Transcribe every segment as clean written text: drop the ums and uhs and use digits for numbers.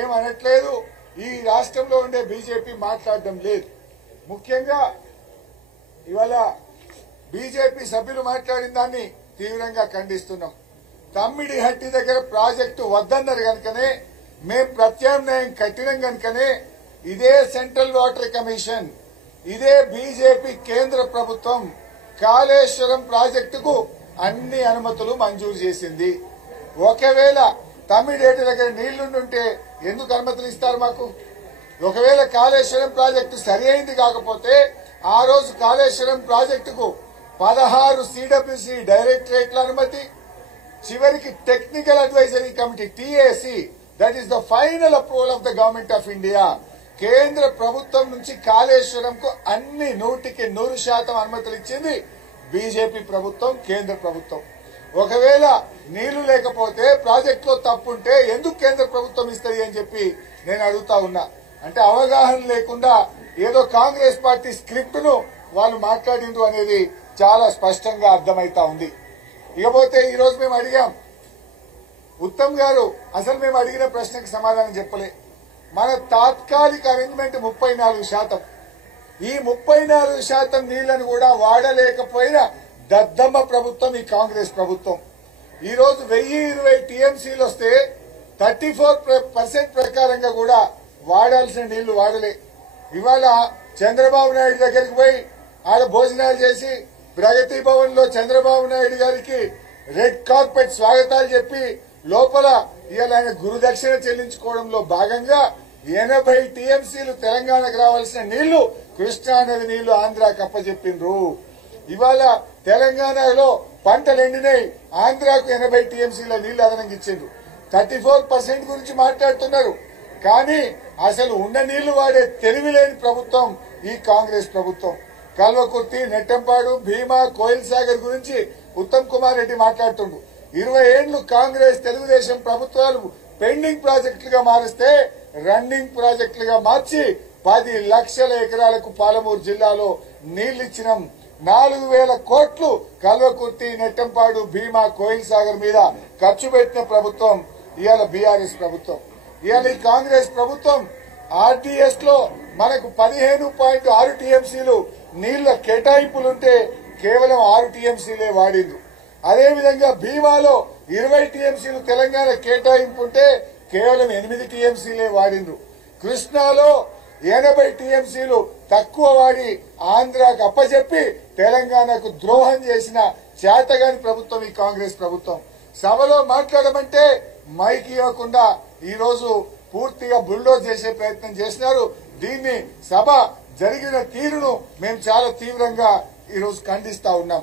ఏమనట్లేదు. ఈ రాష్ట్రంలో ఉండే బీజేపీ మాట్లాడడం లేదు. ముఖ్యంగా ఇవాళ బీజేపీ సభ్యులు మాట్లాడిన దాన్ని తీవ్రంగా ఖండిస్తున్నాం. తమ్మిడిహట్టి దగ్గర ప్రాజెక్టు వద్దన్నారు కనుకనే, మేం ప్రత్యామ్నాయం కట్టినాం కనుకనే ఇదే సెంట్రల్ వాటర్ కమిషన్, ఇదే బీజేపీ కేంద్ర ప్రభుత్వం కాళేశ్వరం ప్రాజెక్టుకు అన్ని అనుమతులు మంజూరు చేసింది. ఒకవేళ తమ్మిడిహట్టి దగ్గర నీళ్లుంటే ఎందుకు అనుమతులు ఇస్తారు మాకు? ఒకవేళ కాళేశ్వరం ప్రాజెక్టు సరి అయింది కాకపోతే ఆ రోజు కాళేశ్వరం ప్రాజెక్టుకు 16 సిడబ్ల్యూసి డైరెక్టరేట్ల అనుమతి, చివరికి technical advisory committee TAC, that is the final approval of the government of India, కేంద్ర ప్రభుత్వం నుంచి కాళేశ్వరంకు అన్ని 100% అనుమతులు ఇచ్చింది బీజేపీ ప్రభుత్వం, కేంద్ర ప్రభుత్వం. ఒకవేళ నీళ్లు లేకపోతే ప్రాజెక్టులో తప్పుంటే ఎందుకు కేంద్ర ప్రభుత్వం ఇస్తుంది అని చెప్పి నేను అడుగుతా ఉన్నా. అంటే అవగాహన లేకుండా ఏదో కాంగ్రెస్ పార్టీ స్క్రిప్ట్ ను వాళ్ళు మాట్లాడిండ్రు అనేది చాలా స్పష్టంగా అర్థమైతా ఉంది. ఇకపోతే ఈ రోజు మేము అడిగాం, ఉత్తమ్ గారు అసలు మేము అడిగిన ప్రశ్నకు సమాధానం చెప్పలే. మన తాత్కాలిక అరేంజ్మెంట్ 34%. ఈ 34% నీళ్లను కూడా వాడలేకపోయిన దద్దమ్మ ప్రభుత్వం ఈ కాంగ్రెస్ ప్రభుత్వం. ఈ రోజు 1020 టీఎంసీలు వస్తే 34% ప్రకారంగా కూడా వాడాల్సిన నీళ్లు వాడలే. ఇవాళ చంద్రబాబు నాయుడు దగ్గరికి పోయి ఆడ భోజనాలు చేసి ప్రగతి భవన్ లో చంద్రబాబు నాయుడు గారికి రెడ్ కార్పెట్ స్వాగతాలు చెప్పి లోపల ఇవాళ ఆయన గురుదక్షిణ చెల్లించుకోవడంలో భాగంగా 80 టీఎంసీలు తెలంగాణకు రావాల్సిన నీళ్లు కృష్ణా నది నీళ్లు ఆంధ్రాకి అప్పచెప్పిండ్రు. ఇవాళ తెలంగాణలో పంటలు ఎండినాయి, ఆంధ్రాకు 80 టీఎంసీల నీళ్లు అదనంగా ఇచ్చిండ్రు. 34% గురించి మాట్లాడుతున్నారు, కానీ అసలు ఉన్న నీళ్లు వాడే తెలివి లేని ప్రభుత్వం ఈ కాంగ్రెస్ ప్రభుత్వం. కల్వకుర్తి, నెట్టంపాడు, భీమా, కోయిల్ సాగర్ గురించి ఉత్తమ్ కుమార్ రెడ్డి మాట్లాడుతుండ్రు. 20 ఏళ్లు కాంగ్రెస్ తెలుగుదేశం ప్రభుత్వాలు పెండింగ్ ప్రాజెక్టులుగా మారిస్తే రన్నింగ్ ప్రాజెక్టులుగా మార్చి 10 లక్షల ఎకరాలకు పాలమూరు జిల్లాలో నీళ్లిచ్చినాం. 4000 కోట్లు కల్వకుర్తి, నెట్టంపాడు, భీమా, కోయిల్ సాగర్ మీద ఖర్చు పెట్టిన ప్రభుత్వం ఇవాళ బీఆర్ఎస్ ప్రభుత్వం. ఇవాళ ఈ కాంగ్రెస్ ప్రభుత్వం ఆర్టీఎస్ లో మనకు 15.6 టీఎంసీలు నీళ్ల కేటాయింపులుంటే కేవలం 6 టీఎంసీలే వాడిండ్రు. అదేవిధంగా భీమాలో 20 టీఎంసీలు తెలంగాణ కేటాయింపు ఉంటే కేవలం 8 టీఎంసీలే వాడిండ్రు. కృష్ణాలో 80 టీఎంసీలు తక్కువ వాడి ఆంధ్రాకు అప్పచెప్పి తెలంగాణకు ద్రోహం చేసిన చేతగాని ప్రభుత్వం ఈ కాంగ్రెస్ ప్రభుత్వం. సభలో మాట్లాడమంటే మైక్ ఇవ్వకుండా ఈ రోజు పూర్తిగా బుల్డోజ్ చేసే ప్రయత్నం చేసినారు. దీన్ని సభ జరిగిన తీరును మేము చాలా తీవ్రంగా ఈ రోజు ఖండిస్తా ఉన్నాం.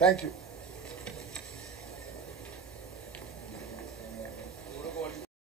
Thank you.